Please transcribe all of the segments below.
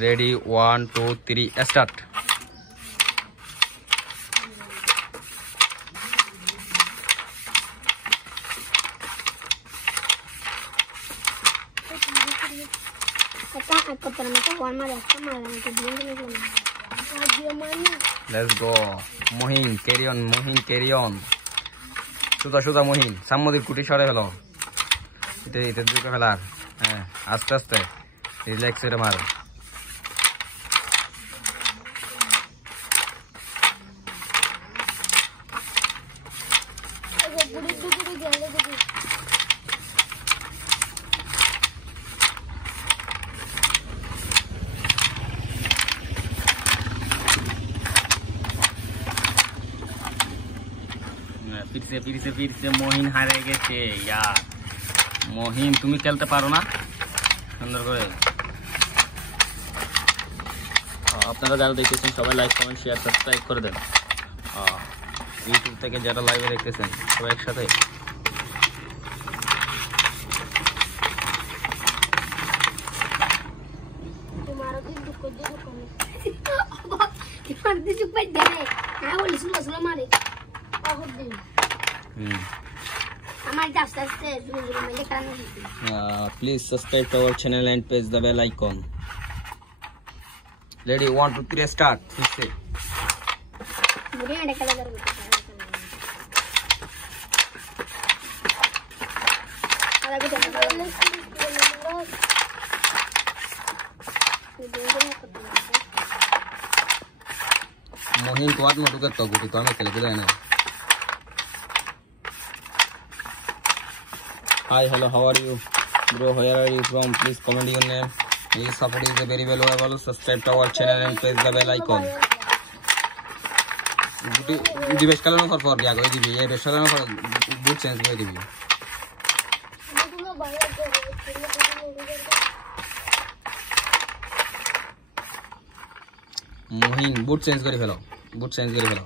Ready, 1, 2, 3, start. Let's go. Mohin, carry on. Mohin, carry on. Suda Mohin. Sammodir kuti sore helo. Ite duke felar. Aste. Relax ere mar. फिर से मोहिन हारे गेছে यार मोहिन তুমি খেলতে পারো না সুন্দর করে আপনারা যারা দেখতেছেন সবাই লাইক কমেন্ট শেয়ার সাবস্ক্রাইব করে দেন ইউটিউব থেকে যারা লাইভে দেখতেছেন সবাই একসাথে तुम्हारा दिन दुख को दे तुम्हारे दिन चुप बैठ गए हां वो लिसन मसला मारे बहुत दिन please subscribe to our channel and press the bell icon. Ready, 1, 2, 3, start. Mohin को आत्मा टुकत तो गुटी तो हमें खेले ना. Hi, hello, how are you? Bro, where are you from? Please comment your name. Your support is very valuable. Subscribe to our channel and press the bell icon. Di best kala no for dia koi dibi. Ye best kala no for good chance koi dibi. Mohin good chance kori phelo. Good chance kori phelo.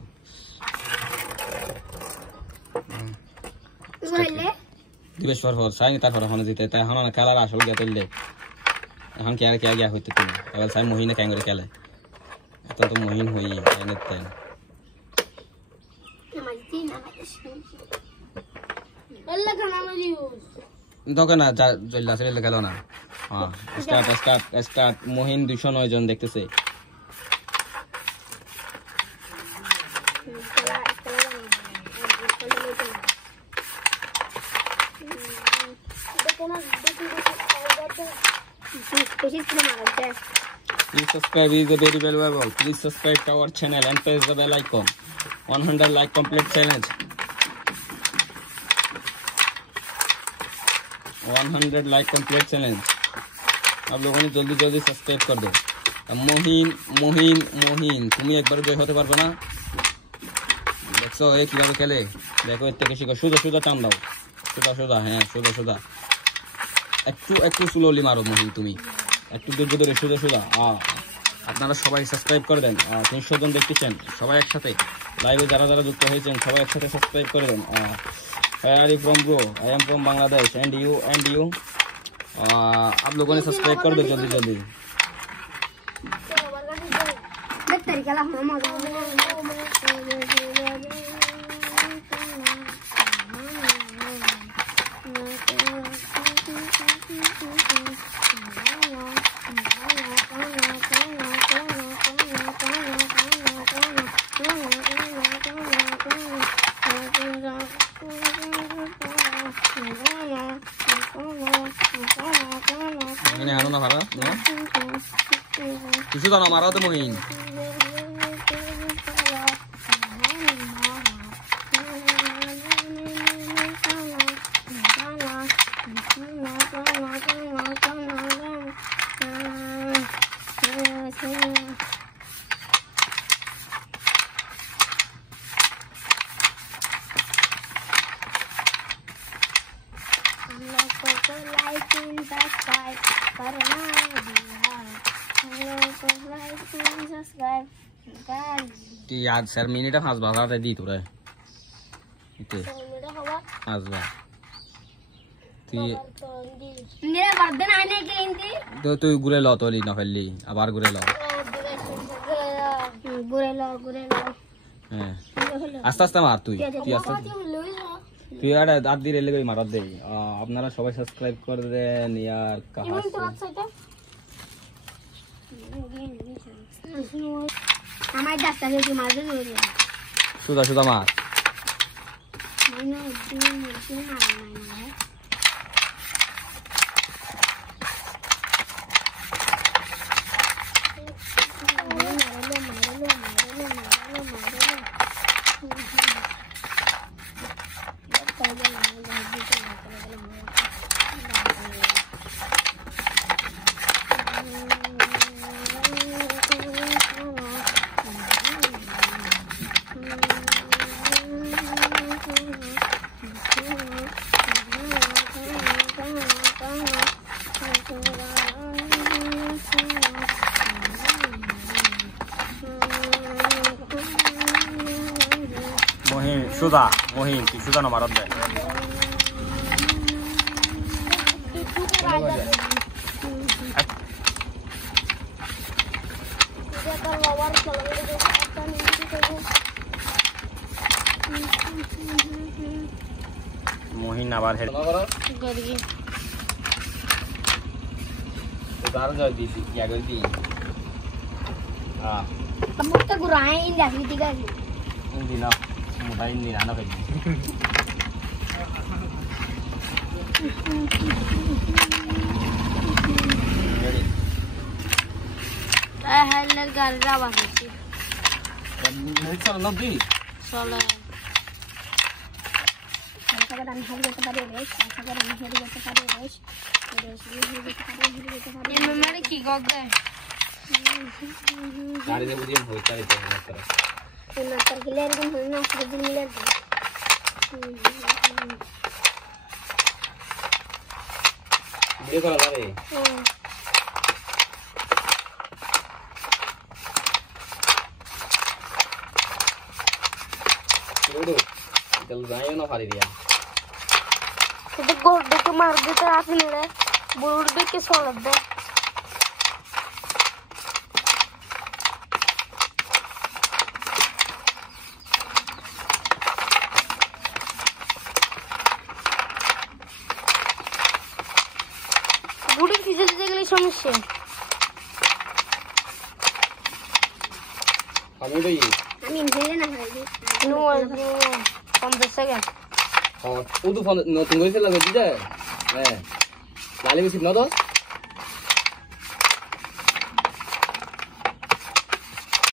Divesh फर साई तार फर हन जिते ता हन काला आसल गे तले हम क्या गया होते तुम अबल साई मोहिन कांग रे केले तो मोहिन होई एने तेन अल्लाह का नाम लियो दोके ना जल्ला से ले गेलो ना हां स्टार्ट मोहिन 209 জন দেখতেছে Please subscribe is very valuable. Please subscribe to our channel and press the bell icon. 100 like complete challenge. 100 like complete challenge. आप लोगों ने जल्दी सब्सक्राइब कर दो. मोहिन তুমি একবার জয় হতে পারবে না দেখছো এই কিভাবে খেলে দেখো এর থেকে শিখো সোজা টান দাও সোজা হ্যাঁ সোজা একটু স্লোলি মারো মোহিন তুমি একটু ধৈর্য ধরে সোজা আপনারা সবাই সাবস্ক্রাইব করে দেন 300 জন দেখতেছেন সবাই একসাথে লাইভে যারা যুক্ত হয়েছেন সবাই একসাথে সাবস্ক্রাইব করে দেন Where are you from bro? I am from Bangladesh and you आप लोगों ने सब्सक्राइब कर दो जल्दी ini anu na para no kisu ta na mara to mohin कि यार सर मिनिट फास बाजा दे दी तोरे इते फास बा তুই मेरा वर्धन आने के लिए তো তুই ঘুরে ল তোলি না ফেললি আবার ঘুরে ল হ্যাঁ আস্তে আস্তে মার তুই তুই আস্তে তুই আর দাঁত দিয়ে রেলে মারাত দে আপনারা সবাই সাবস্ক্রাইব করে দেন ইয়ার কাহাস আমার ডাক্তার যদি মারবে সুদা সুদা মার মহিন সুদা মহিন কি সুদা না মারাত দে মহিন আবার হেড उदाहरण जो दी थी क्या कर दी हां तब तक गुराए इन जाती थी का इन दिना मोबाइल नहीं आना भाई हेल गारा बासी नहीं चल ना दी चलो अगर हम हर जगह पर रहे अगर हम हर जगह पर रहे ये मेरे की गॉग है गाड़ी दे बुझिए होता है तो ना कर के ले रहे हैं ना फ्रिज में ले वीडियो करा रे लोडो चल जाए ना फाड़ी दिया तो गोड के मार देते आप ने बोर्ड पे के सोल दे बुड़ी फिजल দেখলে সমস্যা আমি দেই আমি ইনহেলে না খাই নো 15 সেকেন্ড ও উদু ফোন নতুন কইছে লাগে দিদা হ্যাঁ লালে বেশি না দোস